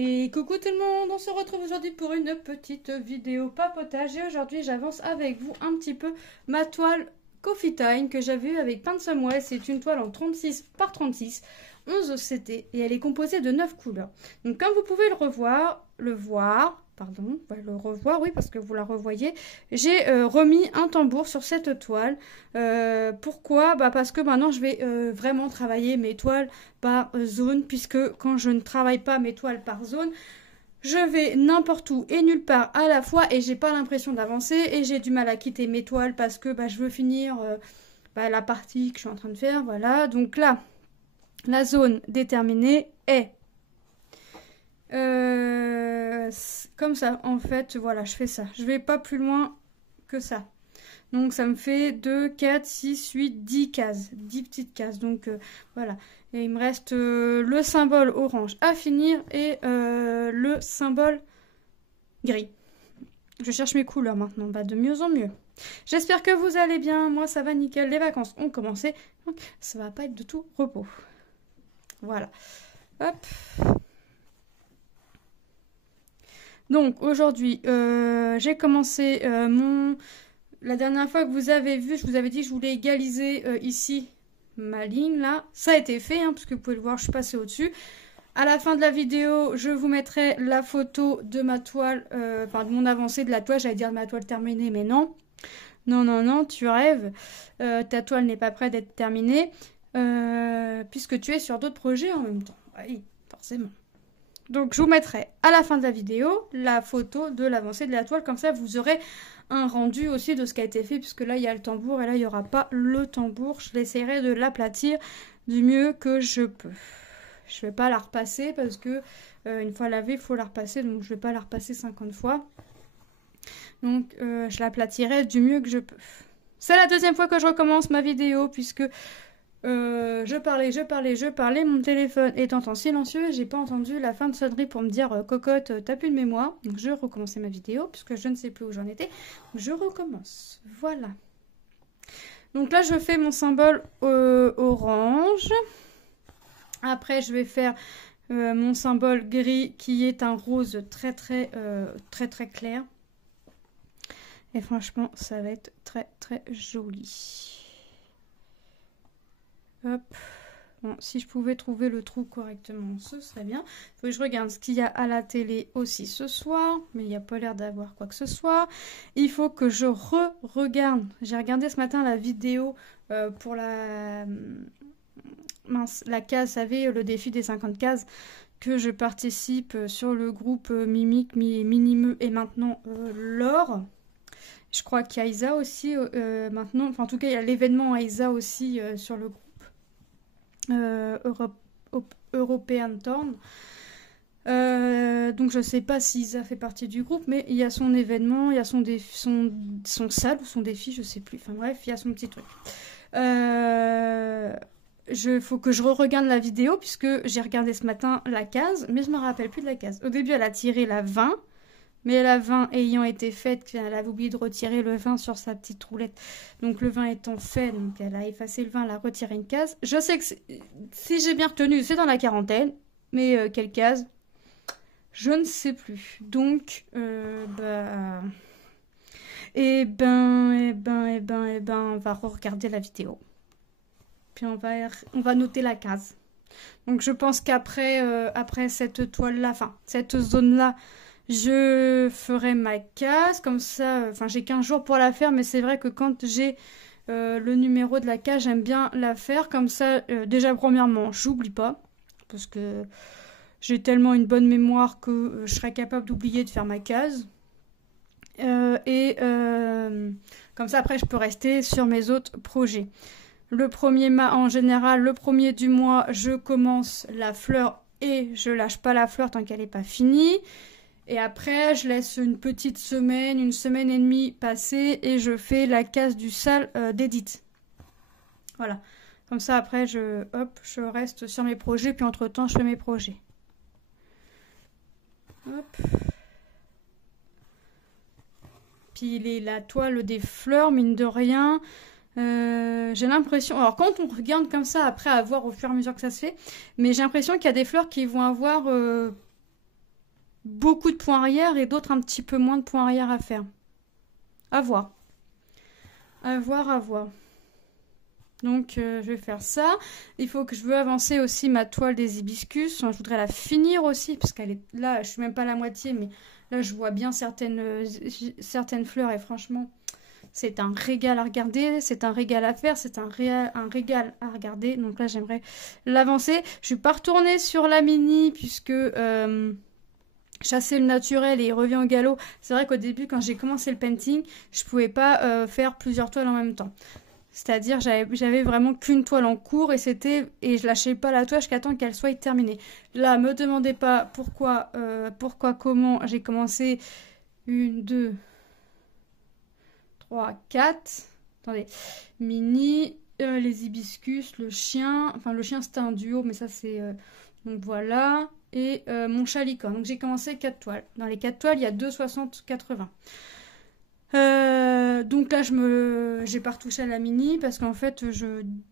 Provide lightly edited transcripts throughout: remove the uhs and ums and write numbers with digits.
Et coucou tout le monde, on se retrouve aujourd'hui pour une petite vidéo papotage et aujourd'hui j'avance avec vous un petit peu ma toile Coffee Time que j'avais eue avec Pinsonwell. C'est une toile en 36 par 36, 11 OCT et elle est composée de 9 couleurs. Donc comme vous pouvez le revoir, oui parce que vous la revoyez, j'ai remis un tambour sur cette toile. Pourquoi? Parce que maintenant je vais vraiment travailler mes toiles par zone, puisque quand je ne travaille pas mes toiles par zone, je vais n'importe où et nulle part à la fois et j'ai pas l'impression d'avancer et j'ai du mal à quitter mes toiles parce que je veux finir la partie que je suis en train de faire. Voilà, donc là, la zone déterminée est comme ça. En fait, voilà, je fais ça. Je vais pas plus loin que ça. Donc ça me fait 2, 4, 6, 8, 10 cases. 10 petites cases. Donc voilà. Et il me reste le symbole orange à finir et le symbole gris. Je cherche mes couleurs maintenant. De mieux en mieux. J'espère que vous allez bien. Moi ça va nickel. Les vacances ont commencé. Donc ça va pas être de tout repos. Voilà. Hop. Donc aujourd'hui j'ai commencé la dernière fois que vous avez vu, je vous avais dit que je voulais égaliser ici ma ligne là. Ça a été fait, parce que vous pouvez le voir, je suis passée au-dessus. À la fin de la vidéo, je vous mettrai la photo de ma toile, de mon avancée de la toile. J'allais dire de ma toile terminée, mais non. Non, tu rêves. Ta toile n'est pas prête d'être terminée, puisque tu es sur d'autres projets en même temps. Oui, forcément. Donc je vous mettrai à la fin de la vidéo la photo de l'avancée de la toile, comme ça vous aurez un rendu aussi de ce qui a été fait, puisque là il y a le tambour et là il n'y aura pas le tambour. Je l'essaierai de l'aplatir du mieux que je peux. Je ne vais pas la repasser parce que une fois lavée il faut la repasser, donc je ne vais pas la repasser 50 fois. Donc je l'aplatirai du mieux que je peux. C'est la deuxième fois que je recommence ma vidéo puisque je parlais, mon téléphone étant en silencieux, j'ai pas entendu la fin de sonnerie pour me dire cocotte, t'as plus de mémoire. Donc je recommençais ma vidéo puisque je ne sais plus où j'en étais. Je recommence. Voilà. Donc là je fais mon symbole orange. Après je vais faire mon symbole gris qui est un rose très clair. Et franchement ça va être très joli. Hop. Bon, si je pouvais trouver le trou correctement, ce serait bien. Il faut que je regarde ce qu'il y a à la télé aussi ce soir, mais il n'y a pas l'air d'avoir quoi que ce soit. Il faut que je regarde. J'ai regardé ce matin la vidéo pour la case, vous savez, le défi des 50 cases, que je participe sur le groupe Mimique, Minimeux et maintenant Laure. Je crois qu'il y a Isa aussi maintenant. Enfin, en tout cas, il y a l'événement Isa aussi sur le groupe. European Torn. Donc je sais pas si Isa fait partie du groupe, mais il y a son événement, il y a son salle ou son défi, je sais plus. Enfin bref, il y a son petit truc. Faut que je re-regarde la vidéo puisque j'ai regardé ce matin la case, mais je me rappelle plus de la case. Au début, elle a tiré la 20. Mais la 20 ayant été faite, elle avait oublié de retirer le 20 sur sa petite roulette. Donc le 20 étant fait, donc elle a effacé le 20, elle a retiré une case. Je sais que si j'ai bien retenu, c'est dans la quarantaine. Mais quelle case? Je ne sais plus. Donc, on va regarder la vidéo. Puis on va noter la case. Donc je pense qu'après après cette toile-là, cette zone-là, je ferai ma case, comme ça, j'ai 15 jours pour la faire, mais c'est vrai que quand j'ai le numéro de la case, j'aime bien la faire, comme ça, déjà premièrement, j'oublie pas, parce que j'ai tellement une bonne mémoire que je serais capable d'oublier de faire ma case, comme ça après je peux rester sur mes autres projets. En général, le premier du mois, je commence la fleur et je lâche pas la fleur tant qu'elle n'est pas finie. Et après, je laisse une petite semaine, une semaine et demie passer et je fais la case du salle d'édite. Voilà. Comme ça, après, je reste sur mes projets. Puis entre-temps, je fais mes projets. Hop. Puis la toile des fleurs, mine de rien, j'ai l'impression... Alors, quand on regarde comme ça, après, à voir au fur et à mesure que ça se fait, mais j'ai l'impression qu'il y a des fleurs qui vont avoir... beaucoup de points arrière et d'autres un petit peu moins de points arrière à faire. À voir. À voir, à voir. Donc je vais faire ça. Il faut que je veux avancer aussi ma toile des hibiscus. Je voudrais la finir aussi parce qu'elle est là, je suis même pas à la moitié, mais là je vois bien certaines fleurs et franchement c'est un régal à regarder, c'est un régal à faire, c'est un régal à regarder. Donc là j'aimerais l'avancer. Je suis pas retournée sur la mini puisque chasser le naturel et il revient au galop. C'est vrai qu'au début quand j'ai commencé le painting, je pouvais pas faire plusieurs toiles en même temps. C'est-à-dire, j'avais vraiment qu'une toile en cours et je lâchais pas la toile jusqu'à temps qu'elle soit terminée. Là, me demandez pas pourquoi, comment j'ai commencé 1, 2, 3, 4. Attendez, mini, les hibiscus, le chien. Enfin, le chien c'était un duo, mais ça c'est. Donc voilà. Et mon chat licorne. Donc j'ai commencé 4 toiles. Dans les 4 toiles, il y a 2, 60, 80. Donc là j'ai pas retouché à la mini parce qu'en fait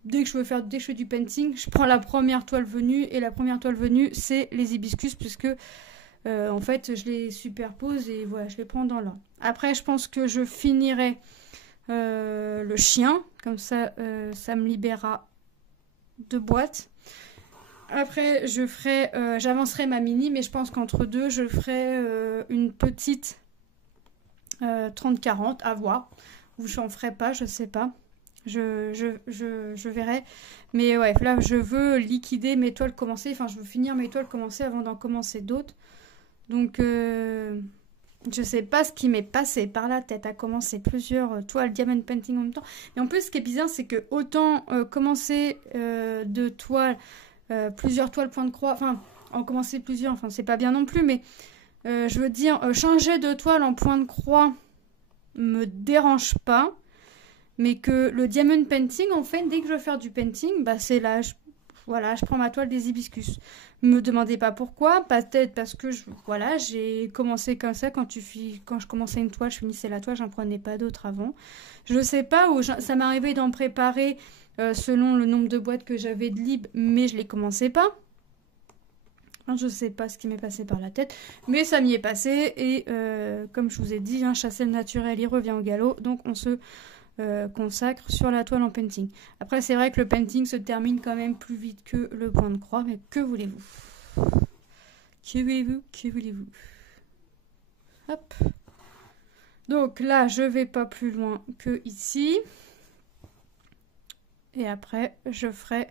dès que je fais du painting, je prends la première toile venue et la première toile venue c'est les hibiscus puisque en fait je les superpose et voilà je les prends dans l'ordre. Après je pense que je finirai le chien comme ça ça me libérera de boîtes. Après j'avancerai ma mini mais je pense qu'entre deux je ferai une petite 30-40, à voir. Ou j'en ferai pas, je sais pas. Je verrai. Mais ouais, là, je veux liquider mes toiles commencées. Enfin, je veux finir mes toiles commencées avant d'en commencer d'autres. Donc, je sais pas ce qui m'est passé par la tête à commencer plusieurs toiles diamond painting en même temps. Et en plus, ce qui est bizarre, c'est que autant commencer de toiles, plusieurs toiles point de croix, enfin, en commencer plusieurs, enfin, c'est pas bien non plus, mais je veux dire, changer de toile en point de croix me dérange pas, mais que le diamond painting, en fait, dès que je veux faire du painting, bah c'est là, voilà, je prends ma toile des hibiscus. Me demandez pas pourquoi, peut-être parce que voilà, j'ai commencé comme ça quand je commençais une toile, je finissais la toile, j'en prenais pas d'autres avant. Je sais pas où ça m'arrivait d'en préparer selon le nombre de boîtes que j'avais de libre, mais je les commençais pas. Je sais pas ce qui m'est passé par la tête, mais ça m'y est passé. Et comme je vous ai dit, chasser le naturel, il revient au galop. Donc on se consacre sur la toile en painting. Après, c'est vrai que le painting se termine quand même plus vite que le point de croix. Mais que voulez-vous? Que voulez-vous? Que voulez-vous? Hop. Donc là, je vais pas plus loin que ici. Et après, je ferai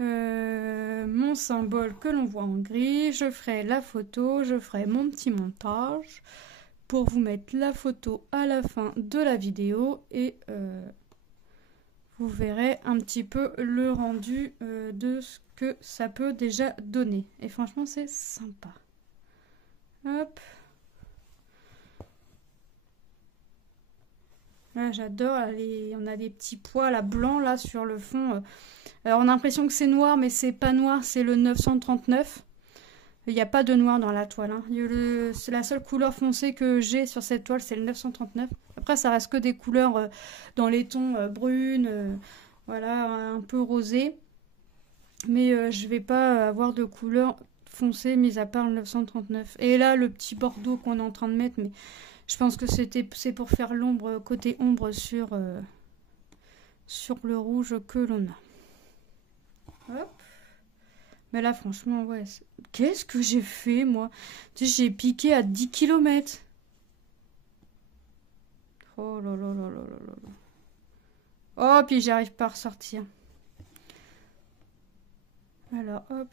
mon symbole que l'on voit en gris, je ferai la photo, je ferai mon petit montage pour vous mettre la photo à la fin de la vidéo et vous verrez un petit peu le rendu de ce que ça peut déjà donner. Et franchement c'est sympa. Hop. Là j'adore, on a des petits poils à blanc là sur le fond. Alors on a l'impression que c'est noir, mais c'est pas noir, c'est le 939. Il n'y a pas de noir dans la toile. C'est la seule couleur foncée que j'ai sur cette toile, c'est le 939. Après, ça reste que des couleurs dans les tons brunes, voilà, un peu rosé. Mais je vais pas avoir de couleur foncée, mis à part le 939. Et là, le petit bordeaux qu'on est en train de mettre, mais je pense que c'est pour faire l'ombre, côté ombre sur le rouge que l'on a. Hop. Mais là, franchement, ouais. Qu'est-ce que j'ai fait, moi? Tu sais, j'ai piqué à 10 km. Oh là là là là là là. Oh, puis j'arrive pas à ressortir. Alors, hop.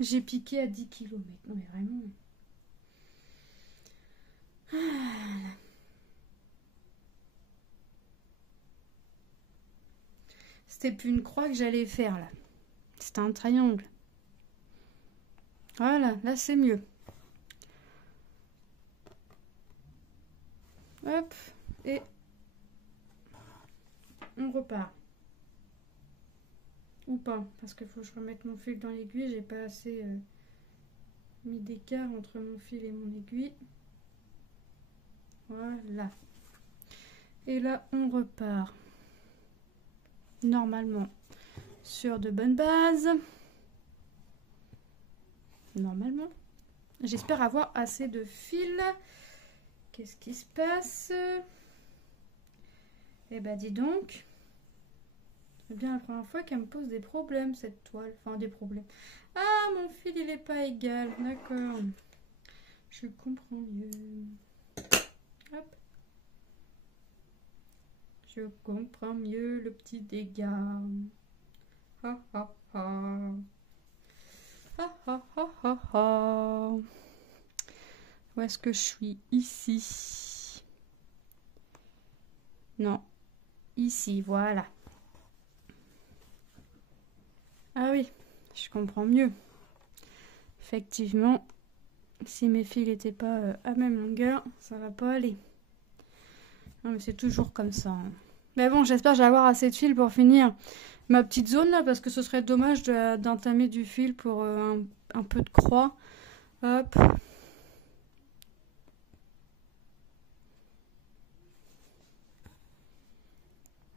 J'ai piqué à 10 km. Non, mais vraiment. Ah. C'était plus une croix que j'allais faire là. C'était un triangle. Voilà, là c'est mieux. Hop, et on repart. Ou pas, parce qu'il faut que je remette mon fil dans l'aiguille. J'ai pas assez mis d'écart entre mon fil et mon aiguille. Voilà. Et là, on repart. Normalement sur de bonnes bases. normalement. J'espère avoir assez de fil. Qu'est-ce qui se passe? Eh ben dis donc. C'est bien la première fois qu'elle me pose des problèmes, cette toile. Enfin, des problèmes. Ah, mon fil, il est pas égal. D'accord. Je comprends mieux. Hop. Je comprends mieux le petit dégât. Ha ha ha. Ha ha ha ha ha. Où est-ce que je suis? Ici. Non. Ici, voilà. Ah oui, je comprends mieux. Effectivement, si mes fils n'étaient pas à même longueur, ça va pas aller. Non mais c'est toujours comme ça. Hein. Mais bon, j'espère que j'ai avoir assez de fil pour finir ma petite zone là, parce que ce serait dommage d'entamer du fil pour un peu de croix. Hop.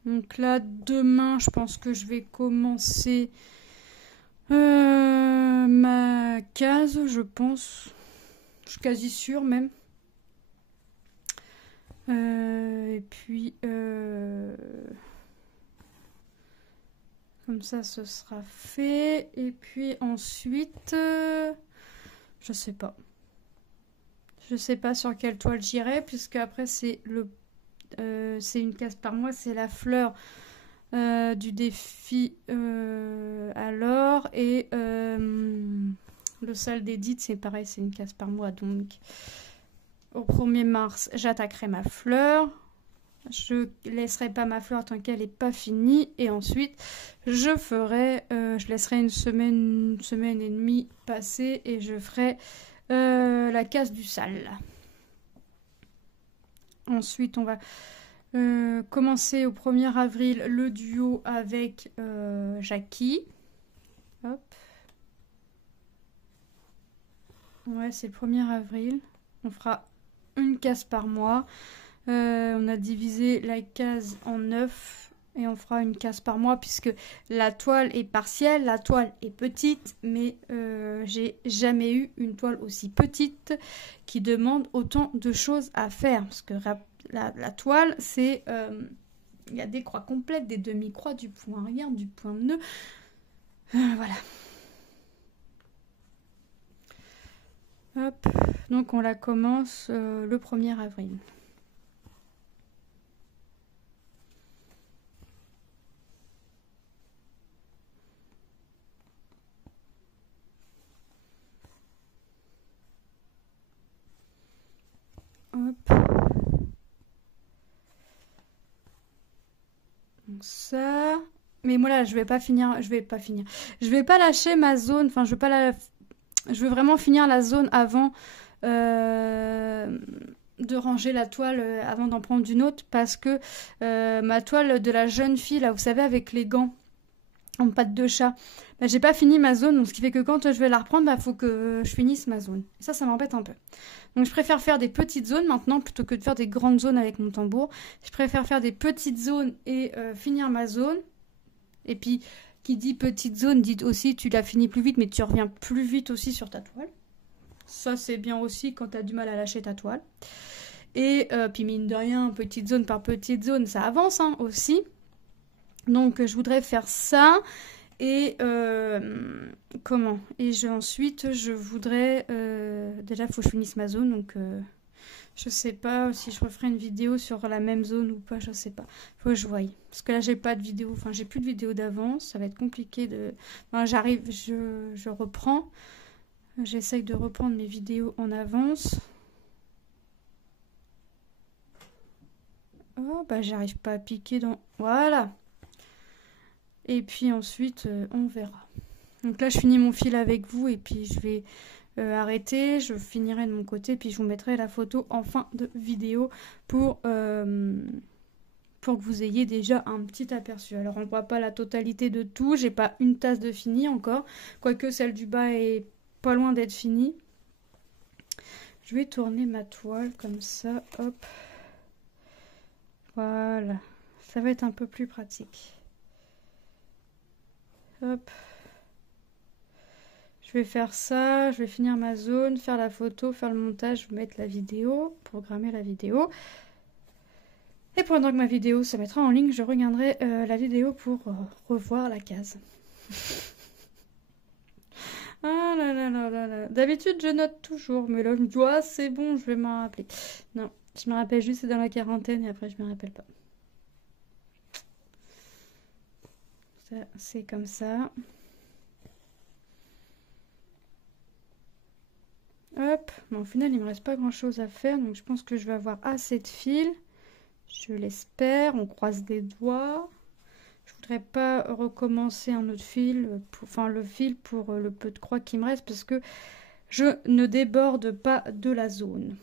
Donc là, demain, je pense que je vais commencer ma case, je pense. Je suis quasi sûre même. Et puis, comme ça, ce sera fait. Et puis ensuite, je sais pas. Je sais pas sur quelle toile j'irai, puisque après, c'est une case par mois, c'est la fleur du défi alors. Et le salle d'édite, c'est pareil, c'est une case par mois. Donc, au 1er mars, j'attaquerai ma fleur. Je laisserai pas ma fleur tant qu'elle n'est pas finie. Et ensuite, je laisserai une semaine et demie passer et je ferai la case du sale. Ensuite, on va commencer au 1er avril le duo avec Jackie. Hop. Ouais, c'est le 1er avril. On fera une case par mois. On a divisé la case en 9 et on fera une case par mois puisque la toile est partielle, la toile est petite, mais j'ai jamais eu une toile aussi petite qui demande autant de choses à faire. Parce que la toile, c'est... il y a des croix complètes, des demi-croix, du point arrière, du point nœud. Voilà. Hop. Donc on la commence le 1er avril. Hop. Donc ça. Mais moi là, je vais pas finir. Je vais pas lâcher ma zone. Enfin, je veux vraiment finir la zone avant de ranger la toile, avant d'en prendre une autre, parce que ma toile de la jeune fille, là, vous savez, avec les gants en pattes de chat, bah, j'ai pas fini ma zone, donc ce qui fait que quand je vais la reprendre, bah, faut que je finisse ma zone. Et ça m'embête un peu. Donc je préfère faire des petites zones maintenant, plutôt que de faire des grandes zones avec mon tambour. Je préfère faire des petites zones et finir ma zone. Et puis, qui dit petite zone, dit aussi tu la finis plus vite, mais tu reviens plus vite aussi sur ta toile. Ça, c'est bien aussi quand tu as du mal à lâcher ta toile. Et puis, mine de rien, petite zone par petite zone, ça avance hein, aussi. Donc, je voudrais faire ça. Et comment? Et ensuite, je voudrais... déjà, il faut que je finisse ma zone. Donc, je sais pas si je referai une vidéo sur la même zone ou pas. Je sais pas. Faut que je voie. Parce que là, j'ai pas de vidéo. Enfin, j'ai plus de vidéo d'avance. Ça va être compliqué de... Enfin, j'arrive, je reprends. J'essaye de reprendre mes vidéos en avance. Oh, bah, j'arrive pas à piquer dans... Voilà. Et puis ensuite, on verra. Donc là, je finis mon fil avec vous et puis je vais arrêter. Je finirai de mon côté puis je vous mettrai la photo en fin de vidéo pour que vous ayez déjà un petit aperçu. Alors, on ne voit pas la totalité de tout. J'ai pas une tasse de fini encore. Quoique celle du bas est pas loin d'être finie. Je vais tourner ma toile comme ça. Hop. Voilà. Ça va être un peu plus pratique. Hop. Je vais faire ça, je vais finir ma zone, faire la photo, faire le montage, mettre la vidéo, programmer la vidéo. Et pendant que ma vidéo se mettra en ligne, je regarderai la vidéo pour revoir la case. Ah là là là là là. D'habitude, je note toujours, mais là, je me dis, ah, c'est bon, je vais m'en rappeler. Non, je me rappelle juste, c'est dans la quarantaine, et après, je me rappelle pas. Ça, c'est comme ça. Hop, bon, au final, il me reste pas grand-chose à faire, donc je pense que je vais avoir assez de fils. Je l'espère, on croise les doigts. Je voudrais pas recommencer un autre fil, enfin le fil pour le peu de croix qui me reste, parce que je ne déborde pas de la zone.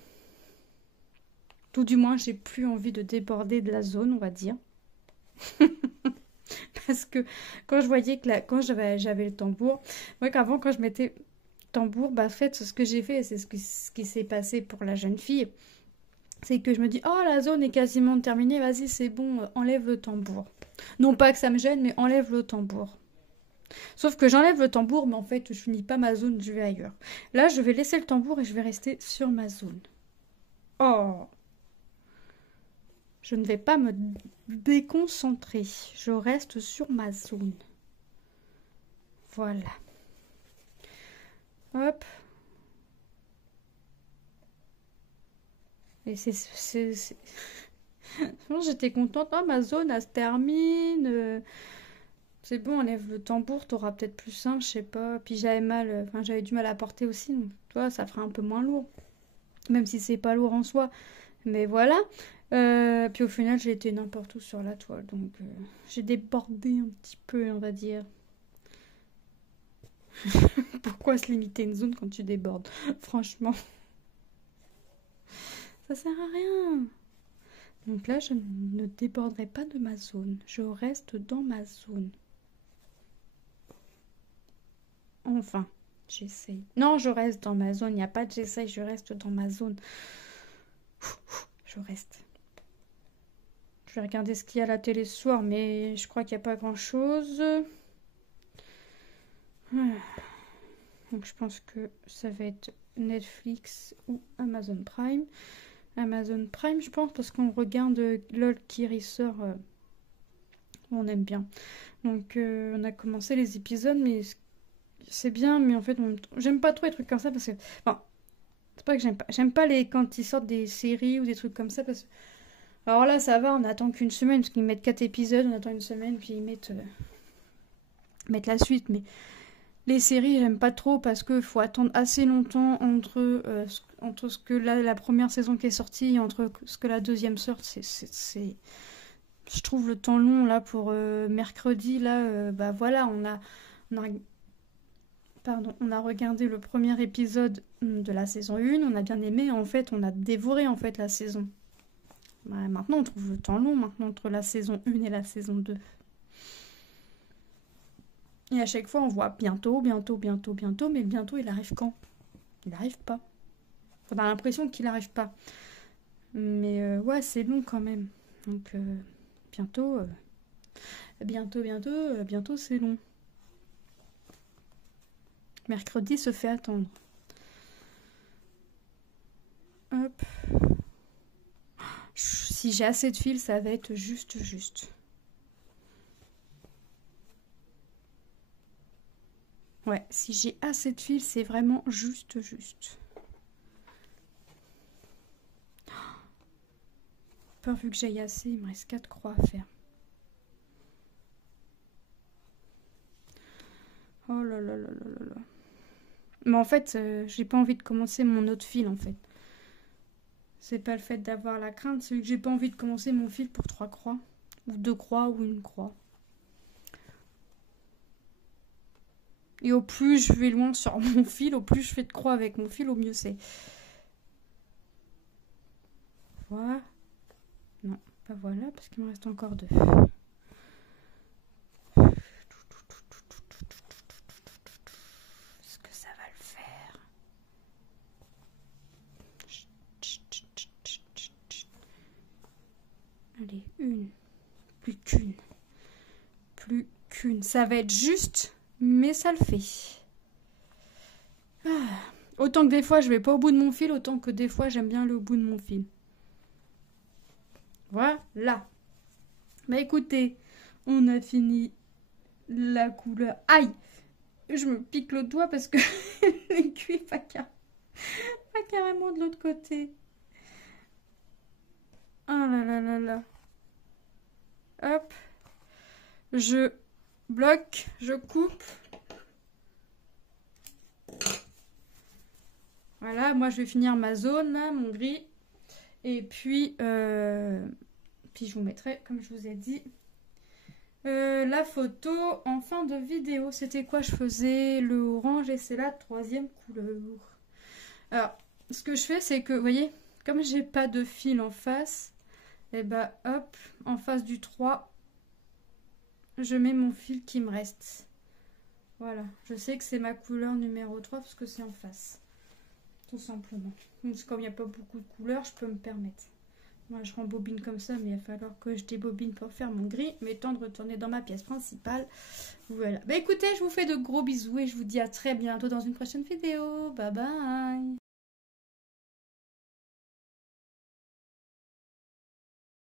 Tout du moins, j'ai plus envie de déborder de la zone, on va dire. Parce que quand je voyais que quand j'avais le tambour, moi qu'avant quand je mettais tambour, bah en fait ce que j'ai fait, c'est ce qui s'est passé pour la jeune fille, c'est que je me dis oh la zone est quasiment terminée, vas-y c'est bon, enlève le tambour. Non pas que ça me gêne, mais enlève le tambour. Sauf que j'enlève le tambour, mais en fait je finis pas ma zone, je vais ailleurs. Là je vais laisser le tambour et je vais rester sur ma zone. Oh, je ne vais pas me déconcentrer, je reste sur ma zone. Voilà. Hop. Et Bon, j'étais contente. Oh, ma zone, elle se termine. C'est bon, enlève le tambour, t'auras peut-être plus simple, je sais pas. Puis j'avais du mal à porter aussi, donc toi, ça fera un peu moins lourd. Même si c'est pas lourd en soi. Mais voilà. Puis au final, j'ai été n'importe où sur la toile, donc j'ai débordé un petit peu, on va dire. Pourquoi se limiter une zone quand tu débordes? Franchement, ça sert à rien. Donc là, je ne déborderai pas de ma zone. Je reste dans ma zone. Enfin, j'essaye. Non, je reste dans ma zone. Il n'y a pas de j'essaye, je reste dans ma zone. Je reste. Je vais regarder ce qu'il y a à la télé ce soir, mais je crois qu'il n'y a pas grand-chose. Donc je pense que ça va être Netflix ou Amazon Prime. Amazon Prime, je pense, parce qu'on regarde LOL qui ressort. On aime bien. Donc on a commencé les épisodes, mais c'est bien, mais en fait, j'aime pas trop les trucs comme ça parce que. Enfin, c'est pas que j'aime pas. J'aime pas quand ils sortent des séries ou des trucs comme ça parce que. Alors là, ça va, on attend qu'une semaine parce qu'ils mettent 4 épisodes, on attend une semaine, puis ils mettent la suite. Mais les séries, j'aime pas trop parce qu'il faut attendre assez longtemps entre ce que la première saison qui est sortie et entre ce que la deuxième sort. Je trouve le temps long là pour mercredi. Là, bah voilà, on a regardé le premier épisode de la saison 1, on a bien aimé, en fait, on a dévoré en fait la saison. Bah, maintenant, on trouve le temps long maintenant entre la saison 1 et la saison 2. Et à chaque fois, on voit bientôt, bientôt, bientôt, bientôt, mais le bientôt, il arrive quand? Il arrive pas. On a l'impression qu'il arrive pas. Mais ouais, c'est long quand même. Donc, bientôt, bientôt, c'est long. Mercredi se fait attendre. Hop. Si j'ai assez de fils, ça va être juste. Ouais, si j'ai assez de fils, c'est vraiment juste. Pourvu que j'aille assez, il me reste 4 croix à faire. Oh là là là là là là. Mais en fait, j'ai pas envie de commencer mon autre fil en fait. C'est pas le fait d'avoir la crainte, c'est que j'ai pas envie de commencer mon fil pour 3 croix. Ou 2 croix ou 1 croix. Et au plus je vais loin sur mon fil, au plus je fais de croix avec mon fil, au mieux c'est. Voilà. Non, pas voilà, parce qu'il me reste encore 2. Est-ce que ça va le faire? Allez, 1. Plus qu'une. Ça va être juste, mais ça le fait. Autant que des fois, je vais pas au bout de mon fil, autant que des fois, j'aime bien aller au bout de mon fil. Voilà. Bah écoutez, on a fini la couleur. Aïe! Je me pique le doigt parce que l'aiguille pas carrément de l'autre côté. Ah là là là là. Hop. Je bloque, je coupe. Voilà, moi je vais finir ma zone, là, mon gris. Et puis, puis je vous mettrai, comme je vous ai dit, la photo en fin de vidéo. C'était quoi? Je faisais le orange et c'est la troisième couleur. Alors, ce que je fais, c'est que, vous voyez, comme j'ai pas de fil en face, et bah hop, en face du 3, je mets mon fil qui me reste. Voilà, je sais que c'est ma couleur numéro 3 parce que c'est en face. Tout simplement. Donc, comme il n'y a pas beaucoup de couleurs, je peux me permettre. Moi, je rembobine comme ça, mais il va falloir que je débobine pour faire mon gris. Mais temps de retourner dans ma pièce principale. Voilà. Bah écoutez, je vous fais de gros bisous et je vous dis à très bientôt dans une prochaine vidéo. Bye bye.